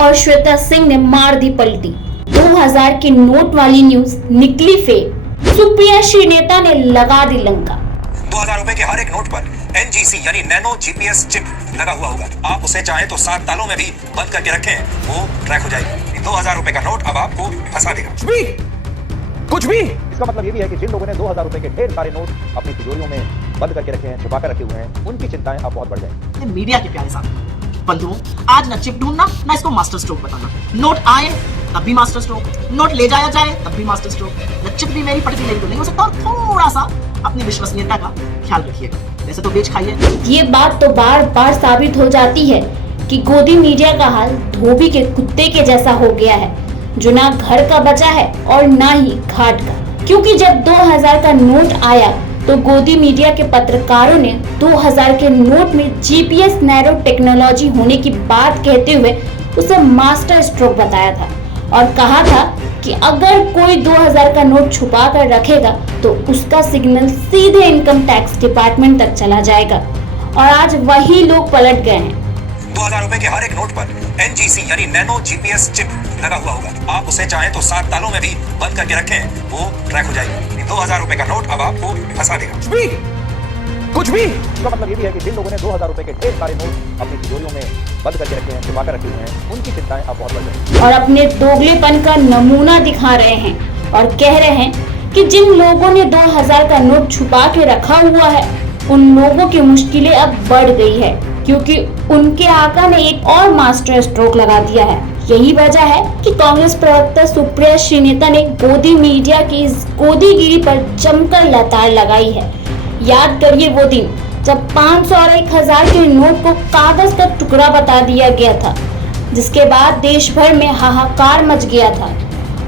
और श्वेता सिंह ने मार दी पलटी। 2000 के नोट वाली न्यूज निकली फेक। सुप्रिया श्रीनेता ने लगा दी लंका। 2000 रुपए के हर एक नोट पर NGC यानी नैनो GPS चिप लगा हुआ होगा। आप उसे चाहें तो 7 तालों में भी बंद करके रखें, वो ट्रैक हो जाएगी। 2000 रुपए का नोट अब आपको फंसा देगा। कुछ भी इसका मतलब ये भी है कि जिन लोगों ने 2000 रुपए के ढेर सारे नोट अपनी तिजोरियों में बंद करके रखे हैं, छुपा कर रखे हुए हैं, उनकी चिंताएं अब बहुत बढ़ जाएंगी। मीडिया के प्यारे साथियों, बंधुओं, आज न चिप ढूंढना ना इसको मास्टर स्ट्रोक बताना। नोट आए तब भी मास्टर स्ट्रोक, नोट ले जाया जाए तब भी मास्टर स्ट्रोक। न चिप भी मेरी पट भी मेरी तो नहीं हो सकता। और थोड़ा सा अपनी विश्वसनीयता का ख्याल रखिएगा, वैसे तो बेच खाइए। ये बात तो बार बार साबित हो जाती है कि गोदी मीडिया का हाल धोबी के कुत्ते के जैसा हो गया है, जो ना घर का बचा है और ना ही घाट का। क्योंकि जब 2000 का नोट आया तो गोदी मीडिया के पत्रकारों ने 2000 के नोट में GPS नैरो टेक्नोलॉजी होने की बात कहते हुए उसे मास्टर स्ट्रोक बताया था और कहा था कि अगर कोई 2000 का नोट छुपा कर रखेगा तो उसका सिग्नल सीधे इनकम टैक्स डिपार्टमेंट तक चला जाएगा। और आज वही लोग पलट गए हैं। 2000 रुपए के हर एक नोट पर NGC यानी नैनो GPS चिप लगा हुआ होगा। आप उसे चाहें तो 7 तालों में भी बंद करके रखें, वो ट्रैक हो जाएगी। 2000 रुपए का नोट अब आपको फंसा देगा। कुछ भी इसका मतलब ये भी है कि जिन लोगों ने 2000 रुपए के ढेर सारे नोट अपनी तिजोरियों में बंद करके रखे हैं, छुपा कर रखे हुए हैं, उनकी चिंताएं अब बहुत बढ़ जाएंगी। और अपने दोगलेपन का नमूना दिखा रहे हैं और कह रहे हैं कि जिन लोगों ने 2000 का नोट छुपा के रखा हुआ है उन लोगों की मुश्किलें अब बढ़ गई है, क्योंकि उनके आका ने एक और मास्टर स्ट्रोक लगा दिया है। यही वजह है कि कांग्रेस प्रवक्ता सुप्रिया श्रीनेता ने गोदी मीडिया की इस गोदीगिरी पर जमकर लताड़ लगाई है। याद करिए वो दिन जब 500 और 1000 के नोट को कागज का टुकड़ा बता दिया गया था, जिसके बाद देश भर में हाहाकार मच गया था।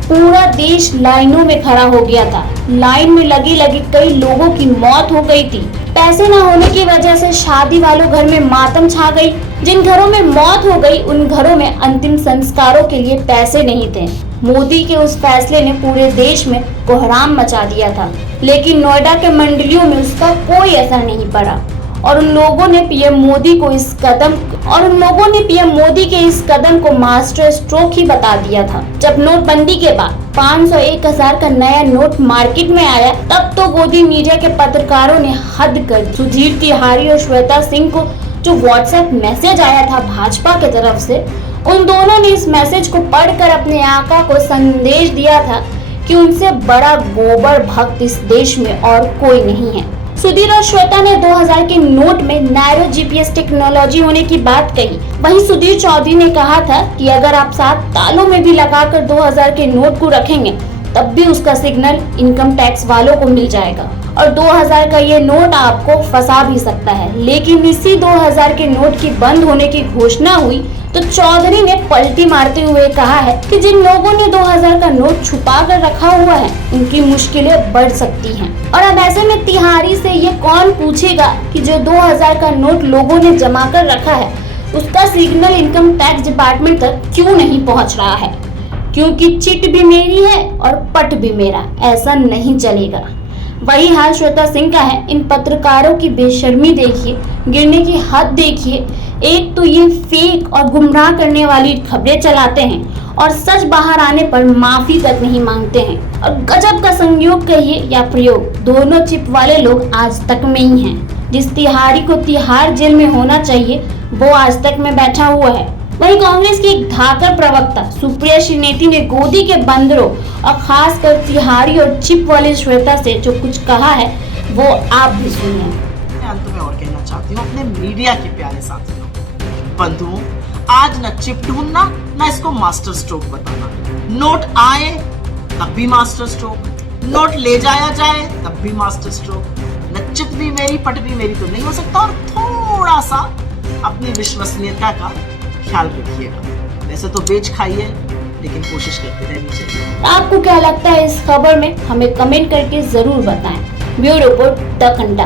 पूरा देश लाइनों में खड़ा हो गया था। लाइन में लगी कई लोगों की मौत हो गई थी। पैसे न होने की वजह से शादी वालों घर में मातम छा गई। जिन घरों में मौत हो गई उन घरों में अंतिम संस्कारों के लिए पैसे नहीं थे। मोदी के उस फैसले ने पूरे देश में कोहराम मचा दिया था, लेकिन नोएडा के मंडलियों में उसका कोई असर नहीं पड़ा और उन लोगों ने पीएम मोदी के इस कदम को मास्टर स्ट्रोक ही बता दिया था। जब नोटबंदी के बाद 500 1000 का नया नोट मार्केट में आया तब तो गोदी मीडिया के पत्रकारों ने हद कर दी। सुधीर तिवारी और श्वेता सिंह को जो व्हाट्सएप मैसेज आया था भाजपा की तरफ से, उन दोनों ने इस मैसेज को पढ़कर अपने आका को संदेश दिया था कि उनसे बड़ा गोबर भक्त इस देश में और कोई नहीं है। सुधीर और श्वेता ने 2000 के नोट में नैरो GPS टेक्नोलॉजी होने की बात कही। वहीं सुधीर चौधरी ने कहा था कि अगर आप 7 तालों में भी लगाकर 2000 के नोट को रखेंगे तब भी उसका सिग्नल इनकम टैक्स वालों को मिल जाएगा और 2000 का ये नोट आपको फंसा भी सकता है। लेकिन इसी 2000 के नोट की बंद होने की घोषणा हुई तो चौधरी ने पलटी मारते हुए कहा है कि जिन लोगों ने 2000 का नोट छुपा कर रखा हुआ है उनकी मुश्किलें बढ़ सकती हैं। और अब ऐसे में तिहारी से ये कौन पूछेगा कि जो 2000 का नोट लोगों ने जमा कर रखा है उसका सिग्नल इनकम टैक्स डिपार्टमेंट तक क्यों नहीं पहुंच रहा है? क्योंकि चिट भी मेरी है और पट भी मेरा, ऐसा नहीं चलेगा। वही हाल श्वेता सिंह का है। इन पत्रकारों की बेशर्मी देखिए, गिरने की हद देखिए। एक तो ये फेक और गुमराह करने वाली खबरें चलाते हैं और सच बाहर आने पर माफी तक नहीं मांगते हैं। और गजब का संयोग कहिए या प्रयोग, दोनों चिप वाले लोग आज तक में ही हैं। जिस तिहारी को तिहाड़ जेल में होना चाहिए वो आज तक में बैठा हुआ है। वहीं कांग्रेस की एक धाकर प्रवक्ता सुप्रिया श्रीनेती ने गोदी के बंदरों और खासकर तिहारी और चिप वाले श्वेता से जो कुछ कहा है वो आप भी सुनिए। अंत में और कहना चाहती हूँ अपने मीडिया के प्यारे साथियों, बंधुओं, आज न चिप ढूंढना न इसको मास्टर स्ट्रोक बताना। नोट आए तब भी मास्टर स्ट्रोक, नोट ले जाया जाए तब भी मास्टर स्ट्रोक। न चिप भी मेरी पट भी मेरी तो नहीं हो सकता। और थोड़ा सा अपनी विश्वसनीयता का ख्याल रखिएगा, वैसे तो बेच खाइए लेकिन कोशिश करते रहनी चाहिए। आपको क्या लगता है इस खबर में? हमें कमेंट करके जरूर बताएं। ब्यूरो रिपोर्ट द घंटा।